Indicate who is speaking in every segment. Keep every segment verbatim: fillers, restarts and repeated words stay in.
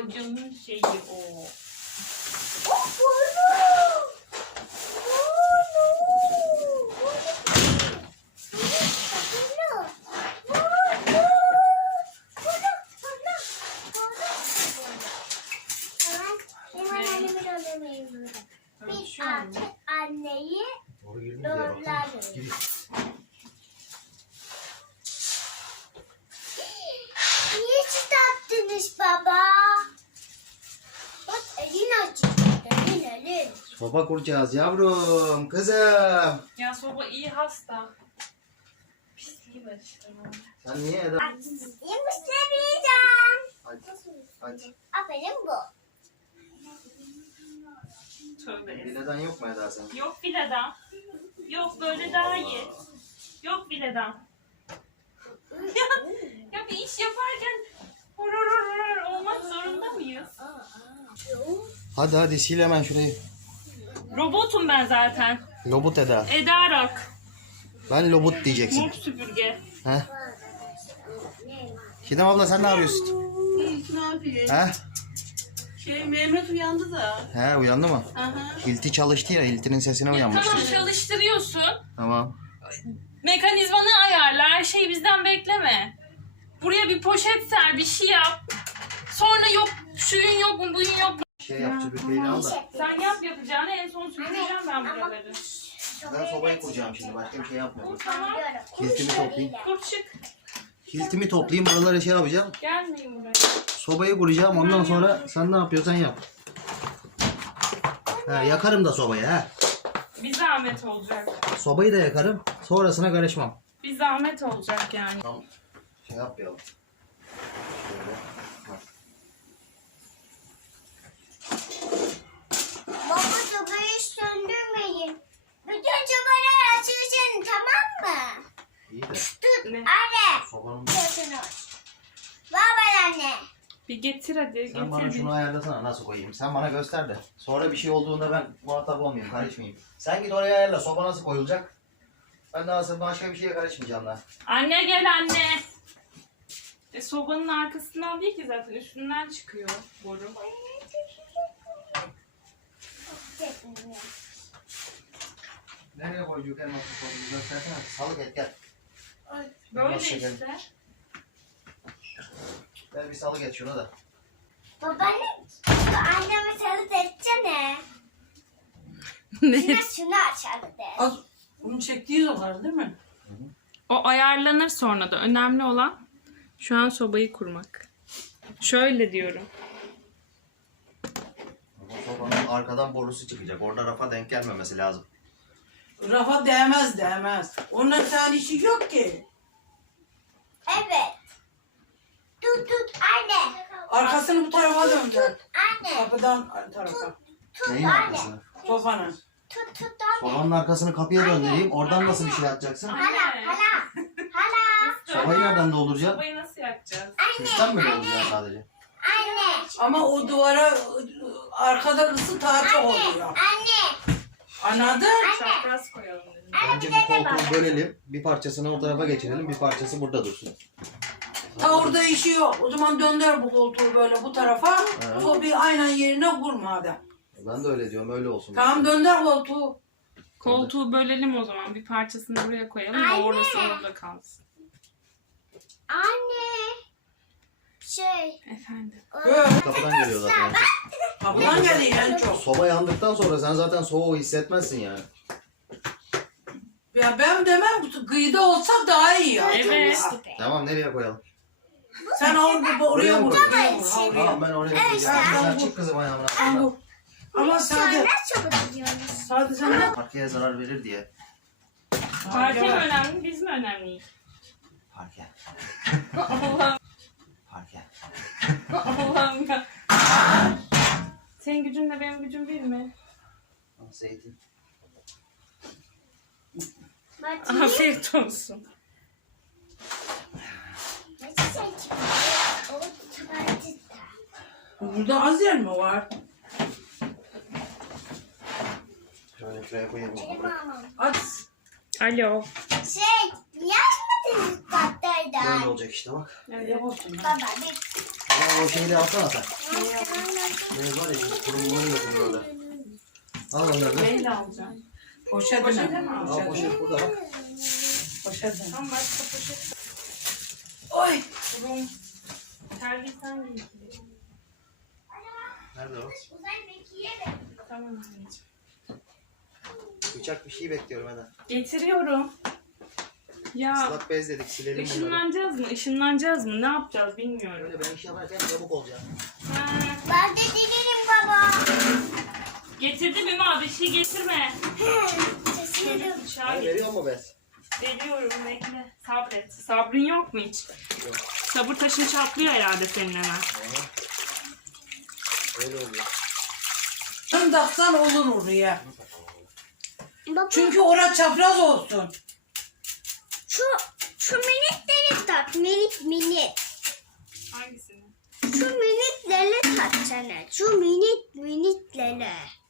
Speaker 1: Kocamın şeyi o.
Speaker 2: Of bunu. Bir artık anneyi doğrularız. Niye çıkarttınız baba? Bak elin açık. Elin elin.
Speaker 3: Soba kuracağız yavrum, kızım.
Speaker 1: Ya soba iyi hasta. Pisliği başladı.
Speaker 3: Sen niye Eda?
Speaker 2: Yemişlemeyeceğim.
Speaker 3: Hadi, hadi.
Speaker 2: Aferin bu.
Speaker 1: Tövbe.
Speaker 3: Bileden yok mu Eda sen?
Speaker 1: Yok fileden. Yok böyle daha iyi. Yok fileden. ya, ya bir iş yaparken hor hor hor hor olmak zorunda mıyız?
Speaker 3: Hadi hadi sil hemen şurayı.
Speaker 1: Robotum ben zaten.
Speaker 3: Lobut Eda.
Speaker 1: Eda Rock.
Speaker 3: Ben lobut diyeceksin.
Speaker 1: Mop süpürge.
Speaker 3: Heh. Şidem abla sen ne yapıyorsun?
Speaker 4: İyi, ne yapayım?
Speaker 3: He?
Speaker 4: Şey, Mehmet uyandı da.
Speaker 3: He uyandı mı?
Speaker 4: Aha.
Speaker 3: Hilti çalıştı ya, Hilti'nin sesine uyanmıştır.
Speaker 1: Tamam çalıştırıyorsun.
Speaker 3: Tamam.
Speaker 1: Mekanizmanı ayarla. Her şeyi bizden bekleme. Buraya bir poşet ser, bir şey yap. Sonra yok şuyun yok mu, buyun yok mu?
Speaker 3: Şey yap, süpürgeyi al da.
Speaker 1: Sen yap yapacağını, en son süpüreceğim ben buraları.
Speaker 3: Ben sobayı kuracağım şimdi, başka bir şey yapmıyorum.
Speaker 1: Tamam.
Speaker 3: Hiltimi toplayayım.
Speaker 1: Kur çık.
Speaker 3: Hiltimi toplayayım, buralara şey yapacağım.
Speaker 1: Gelmeyin buraya.
Speaker 3: Sobayı kuracağım, ondan sonra sen ne yapıyorsan yap. He, yakarım da sobayı ha.
Speaker 1: Bir zahmet olacak.
Speaker 3: Sobayı da yakarım, sonrasına karışmam.
Speaker 1: Bir zahmet olacak yani.
Speaker 3: Tamam. Şey yapmayalım. Şöyle. Bak.
Speaker 2: Baba sobayı söndürmeyin. Bütün sobaları açacaksın, tamam mı?
Speaker 3: İyi de
Speaker 2: Tut
Speaker 1: Ne?
Speaker 2: anne.
Speaker 3: sobanın...
Speaker 2: Tutunuz. Baba anne.
Speaker 1: Bir getir hadi.
Speaker 3: Sen bana
Speaker 1: Getir bir.
Speaker 3: şunu ayarlasana, nasıl koyayım. Sen bana göster de. Sonra bir şey olduğunda ben muhatap olmayayım, karışmayayım. Sen git oraya ayarla, soba nasıl koyulacak. Ben daha sonra başka bir şeye karışmayacağım daha.
Speaker 1: Anne gel anne. E, sobanın arkasından değil ki zaten, üstünden çıkıyor boru.
Speaker 3: Nereye koyacak elmas sobayı göstersene. Salık et gel.
Speaker 1: Böyle
Speaker 3: Nasıl
Speaker 1: işte.
Speaker 3: çekelim? Ver bir salık et şuna da.
Speaker 2: Babaanne, şu anneme sarı etsene. Şuna şunu açardı.
Speaker 4: Az, bunun çektiği var değil mi?
Speaker 1: O ayarlanır sonra da. Önemli olan şu an sobayı kurmak. Şöyle diyorum.
Speaker 3: Bu sobanın arkadan borusu çıkacak. Orada rafa denk gelmemesi lazım.
Speaker 4: Rafa değmez değmez. Onun sen işi yok ki.
Speaker 2: Evet. Tut tut anne.
Speaker 4: Arkasını bu tarafa döndür.
Speaker 2: Anne.
Speaker 4: Kapıdan tarafa.
Speaker 2: Tut
Speaker 3: Neyin
Speaker 2: anne.
Speaker 3: arkasını?
Speaker 4: Sofanın.
Speaker 2: Tut tut anne.
Speaker 3: Sobanın arkasını kapıya döndüreyim. Oradan nasıl bir şey atacaksın?
Speaker 2: Hala hala. Hala.
Speaker 3: Sobayı nereden dolduracaksın?
Speaker 1: Sobayı nasıl yakacağız?
Speaker 3: Üstten mi dolduracaksın sadece?
Speaker 2: Anne.
Speaker 4: Ama o duvara arkada ısı daha çok oluyor.
Speaker 2: Anne.
Speaker 4: Anladın?
Speaker 1: Çapraz koyalım dedim.
Speaker 3: Önce bu koltuğu bölelim. Bir parçasını o tarafa geçirelim. Bir parçası burada dursun.
Speaker 4: Ta orada işi yok. O zaman dönder bu koltuğu böyle bu tarafa.
Speaker 3: Evet.
Speaker 4: Sobayı aynen yerine kur madem.
Speaker 3: Ben de öyle diyorum. Öyle olsun.
Speaker 4: Tamam dönder koltuğu.
Speaker 1: Koltuğu bölelim o zaman. Bir parçasını buraya koyalım da
Speaker 2: Anne.
Speaker 1: orası orada kalsın.
Speaker 2: Anne. Şey.
Speaker 1: Efendim.
Speaker 4: Böyle.
Speaker 3: Kapıdan geliyor zaten.
Speaker 4: Kapıdan geliyor en çok.
Speaker 3: Soba yandıktan sonra sen zaten soğuğu hissetmezsin yani.
Speaker 4: Ya ben demem kıyıda olsa daha iyi ya.
Speaker 1: Evet.
Speaker 3: Tamam nereye koyalım?
Speaker 4: Sen orada oraya
Speaker 3: Buraya mı
Speaker 4: vur.
Speaker 3: koyalım?
Speaker 4: Oraya vur, oraya.
Speaker 3: Tamam ben oraya koyacağım. Sen çık kızım ayağımın
Speaker 4: Al
Speaker 3: altından.
Speaker 4: bu. Ama sadece,
Speaker 2: Sonra çabuk gidiyoruz.
Speaker 4: sadece sen de
Speaker 3: Parkeye zarar verir diye.
Speaker 1: Parke mi önemli, biz mi önemliyiz?
Speaker 3: Parke.
Speaker 1: Allah'ım.
Speaker 3: Parke.
Speaker 1: Allah'ım ya. Senin gücünle benim gücüm bir mi?
Speaker 3: Zeytin.
Speaker 2: Bakayım.
Speaker 1: Afiyet olsun.
Speaker 2: Nasıl şey çıkıyor? O çıkarttı da.
Speaker 4: burada az yer mi var?
Speaker 3: Şöyle şuraya koyalım.
Speaker 2: Benim mamam.
Speaker 4: At.
Speaker 1: Alo.
Speaker 2: Şey, yazmadınız
Speaker 3: Böyle
Speaker 2: tatlıydı.
Speaker 3: olacak işte bak.
Speaker 4: Ya, olsun.
Speaker 2: Baba bir
Speaker 3: Ya o şeyi de alsana sen. Beyaz var ya şimdi kurumları yok burada. Al onları da.
Speaker 1: Neyle alacağım?
Speaker 4: Poşetine.
Speaker 1: Poşete mi
Speaker 3: Al
Speaker 1: alacağım?
Speaker 3: poşet burada bak.
Speaker 4: Poşetine.
Speaker 1: Tamam başka poşet.
Speaker 4: Oy.
Speaker 1: Kurum. Terliği sen giy.
Speaker 3: Nerede o?
Speaker 1: Tamam anneciğim.
Speaker 3: Bıçak bir şey bekliyorum hadi.
Speaker 1: Getiriyorum. Ya
Speaker 3: Islak bez dedik silelim bunları.
Speaker 1: ışınlanacağız mı? Işınlanacağız mı? Ne yapacağız bilmiyorum.
Speaker 3: Öyle ben iş yaparken çabuk olacağım.
Speaker 1: Ha,
Speaker 2: Ben de dilerim baba.
Speaker 1: getirdim Üma bir şey getirme.
Speaker 2: Şaşırdım.
Speaker 1: Bıçağı
Speaker 3: Hayır
Speaker 1: getir.
Speaker 3: veriyor mu bez?
Speaker 1: Veriyorum bekle. Sabret. Sabrın yok mu hiç?
Speaker 3: Yok.
Speaker 1: Sabır taşın çatlıyor herhalde senin hemen.
Speaker 3: Aha. Öyle oluyor.
Speaker 4: Sen taksan olur oraya.
Speaker 2: Baba
Speaker 4: Çünkü ora çapraz olsun.
Speaker 2: şu şu minikleri tak. Minik minik.
Speaker 1: Hangisini?
Speaker 2: Şu minikleri taksana. Şu minik minikleri.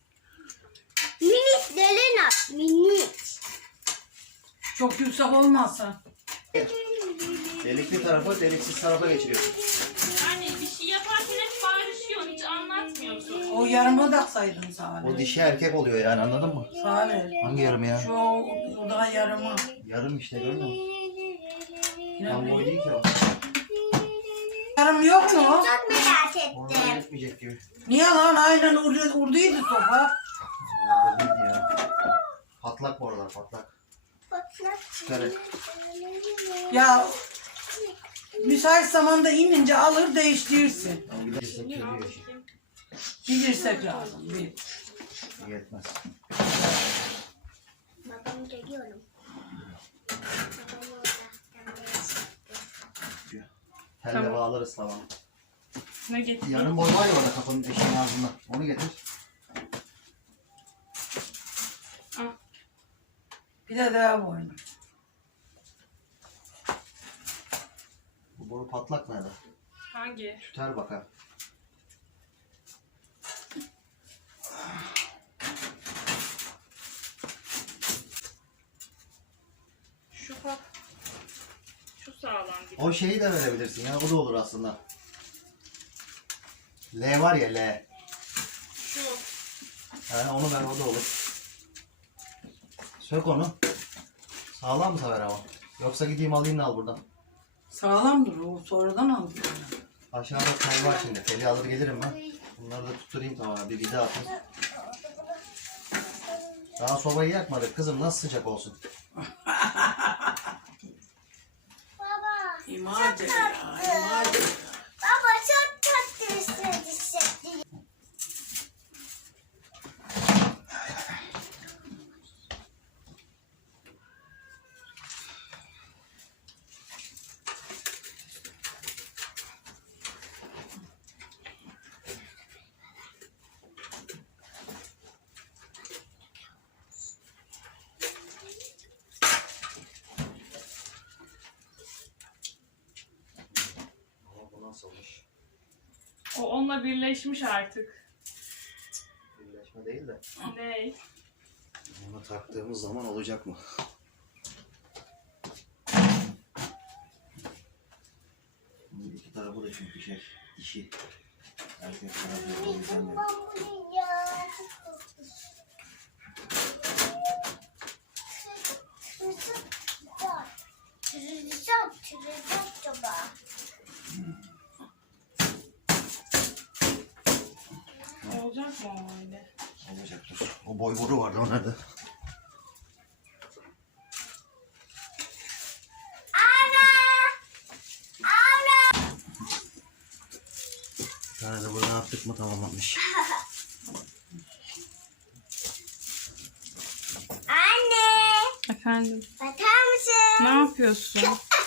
Speaker 2: Minikleri nak. Minik.
Speaker 4: Çok yüksek olmazsa.
Speaker 3: Delikli tarafı deliksiz tarafa geçiriyorsun.
Speaker 1: Yani bir şey yaparken hep bağırışıyorsun. Hiç anlatmıyorsun.
Speaker 4: O yarıma taksaydın Salih.
Speaker 3: O dişi erkek oluyor yani anladın mı?
Speaker 4: Salih.
Speaker 3: Hangi yarım ya?
Speaker 4: Şu o da yarıma.
Speaker 3: Yarım işte gördün mü?
Speaker 4: Ne
Speaker 3: Tam
Speaker 4: bileyim.
Speaker 3: boy değil ki o.
Speaker 4: Yarım yok mu?
Speaker 2: Çok merak
Speaker 3: Oradan
Speaker 2: ettim.
Speaker 3: gitmeyecek gibi.
Speaker 4: Niye lan? Aynen urdu, urduydu sopa.
Speaker 3: Orada değil ya. Patlak bu aralar patlak. Çıkar et.
Speaker 4: Ya müsait zamanda inince alır değiştirirsin.
Speaker 3: Ama gidersek
Speaker 1: Şimdi
Speaker 3: çözüyor
Speaker 1: al
Speaker 3: işi.
Speaker 1: bakayım.
Speaker 4: Bilirsek lazım. Bir.
Speaker 3: Yetmez.
Speaker 2: Babamı geliyorum. Babam orada.
Speaker 3: Telle
Speaker 1: Tamam.
Speaker 3: bağlarız tamam.
Speaker 1: Ne getireyim?
Speaker 3: Yarım boy var ya orada kapının eşiğinin ağzında. Onu getir.
Speaker 1: Al.
Speaker 4: Bir de daha boynu.
Speaker 3: Bu boru patlak nerede?
Speaker 1: Hangi?
Speaker 3: Tüter bak ha.
Speaker 1: Şu kap. Şu sağlam gibi.
Speaker 3: O şeyi de verebilirsin ya. O da olur aslında. L var ya L.
Speaker 1: Şu.
Speaker 3: Yani onu ver o da olur. Sök onu. Sağlam mı sever ama? Yoksa gideyim alayım da al buradan.
Speaker 4: Sağlamdır o. Sonradan aldım.
Speaker 3: Aşağıda tel var şimdi. Teli alır gelirim ben. Bunları da tutturayım tamam. Bir vida atayım. Daha sobayı yakmadık kızım. Nasıl sıcak olsun?
Speaker 2: Baba.
Speaker 4: İmaj et ya. İmaj et.
Speaker 2: Baba çok tatlı hissettim.
Speaker 3: Ama bu nasılmış?
Speaker 1: O onunla birleşmiş artık.
Speaker 3: Birleşme değil de.
Speaker 1: Ne?
Speaker 3: Bunu taktığımız zaman olacak mı? Bunun iki tarafı da çünkü şey, dişi. Erkek tarafı o yüzden de.
Speaker 2: Çürüyeceğim, çürüyeceğim baba.
Speaker 1: Olacak mı o öyle?
Speaker 3: Olacaktır. O boy boru vardı o nerede?
Speaker 2: Ana! Ana!
Speaker 3: Bir tane de buradan attık mı tamamlanmış.
Speaker 2: Anne!
Speaker 1: Efendim?
Speaker 2: Bakar mısın?
Speaker 1: Ne yapıyorsun?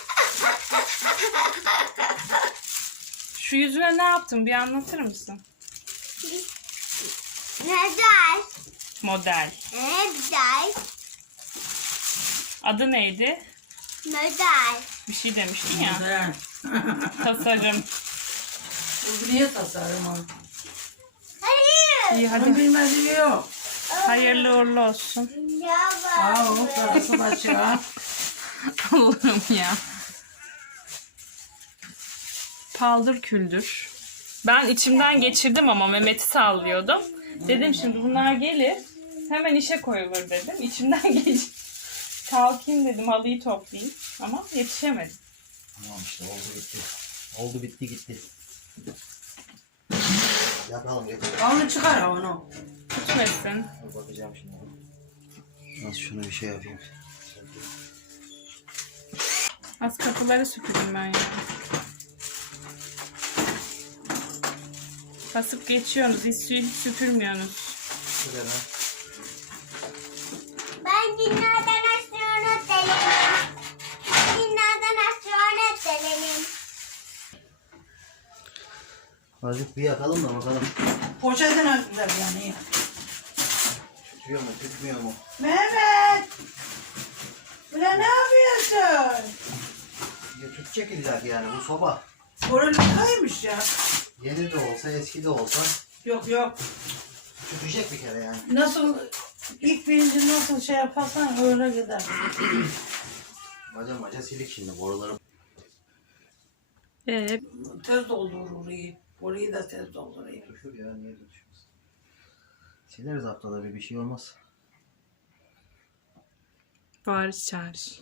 Speaker 1: Şu yüzüne ne yaptın? Bir anlatır mısın?
Speaker 2: Neden?
Speaker 1: Model.
Speaker 2: Neden?
Speaker 1: Adı neydi?
Speaker 2: Neden?
Speaker 1: Bir şey demiştin ya.
Speaker 4: Güzel.
Speaker 1: Tasarım.
Speaker 4: Bu niye tasarım o?
Speaker 2: Hayır.
Speaker 1: İyi
Speaker 4: Bunun
Speaker 1: hadi.
Speaker 4: bilmediği yok.
Speaker 1: Hayırlı uğurlu olsun.
Speaker 2: Ya
Speaker 4: Aa o parası başka.
Speaker 1: Allah'ım ya. paldır küldür. Ben içimden geçirdim ama Mehmet'i sallıyordum. Dedim şimdi bunlar gelir. Hemen işe koyulur dedim. İçimden geç. Kalkayım dedim halıyı toplayayım. Ama yetişemedim.
Speaker 3: Tamam işte oldu bitti. Oldu bitti gitti. Yapalım getir.
Speaker 4: Onu çıkar onu.
Speaker 1: Tutmasın.
Speaker 3: Dur bakacağım şimdi. Nasıl şunu bir şey yapayım.
Speaker 1: Az kapıları süpüreyim ben ya. Basıp geçiyorsunuz. Hiç sü- süpürmüyorsunuz.
Speaker 3: Şuraya.
Speaker 2: Ben dinlerden aşağıya delelim. Dinlerden aşağıya delelim.
Speaker 3: Azıcık bir yakalım da bakalım.
Speaker 4: Poşetine güzel yani.
Speaker 3: Tutuyor mu tutmuyor mu?
Speaker 4: Mehmet! Ulan ne yapıyorsun?
Speaker 3: Ya tutacak illa ki yani bu soba.
Speaker 4: Oralıymış ya.
Speaker 3: Yeni de olsa eski de olsa
Speaker 4: Yok yok.
Speaker 3: tutacak bir kere yani.
Speaker 4: Nasıl ilk birinci nasıl şey yaparsan öyle gider.
Speaker 3: Maca maca silik şimdi boruları.
Speaker 1: Ee,
Speaker 4: Tez doldurur orayı. Orayı da tez doldurayım.
Speaker 3: Düşür ya niye düşmüyorsun? Sileriz haftada bir bir şey olmaz.
Speaker 1: bağırış çağırış.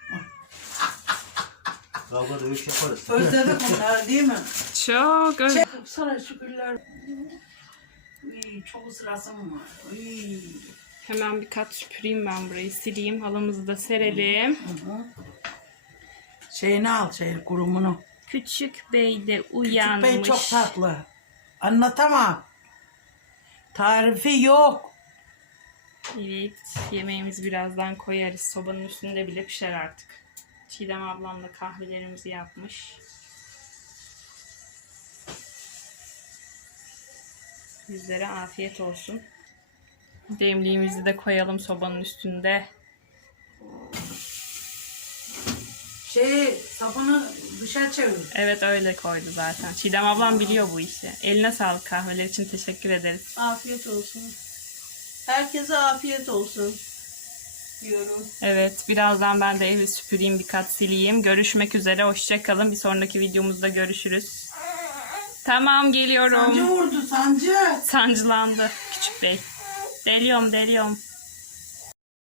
Speaker 3: Kavga dövüş yaparız.
Speaker 4: Özledik bunlar değil mi?
Speaker 1: Çok öyle.
Speaker 4: Şey, sana şükürler. Uy, çok sırasım var. Uy.
Speaker 1: Hemen bir kat süpüreyim ben burayı. Sileyim. Halımızı da serelim.
Speaker 4: Hı hı. Şeyini al şey kurumunu.
Speaker 1: Küçük bey de
Speaker 4: Küçük
Speaker 1: uyanmış.
Speaker 4: bey çok tatlı. Anlatamam. Tarifi yok.
Speaker 1: Evet. Yemeğimizi birazdan koyarız. Sobanın üstünde bile pişer artık. Çiğdem ablam da kahvelerimizi yapmış. Bizlere afiyet olsun. Demliğimizi de koyalım sobanın üstünde.
Speaker 4: Şey sapını dışarı çevir.
Speaker 1: Evet öyle koydu zaten. Çiğdem ablam biliyor bu işi. Eline sağlık, kahveler için teşekkür ederiz.
Speaker 5: Afiyet olsun. Herkese afiyet olsun diyorum.
Speaker 1: Evet, birazdan ben de evi süpüreyim, bir kat sileyim. Görüşmek üzere, hoşça kalın. Bir sonraki videomuzda görüşürüz. Tamam, geliyorum.
Speaker 4: Sancı vurdu sancı.
Speaker 1: Sancılandı küçük bey. Deliyorum, deliyorum.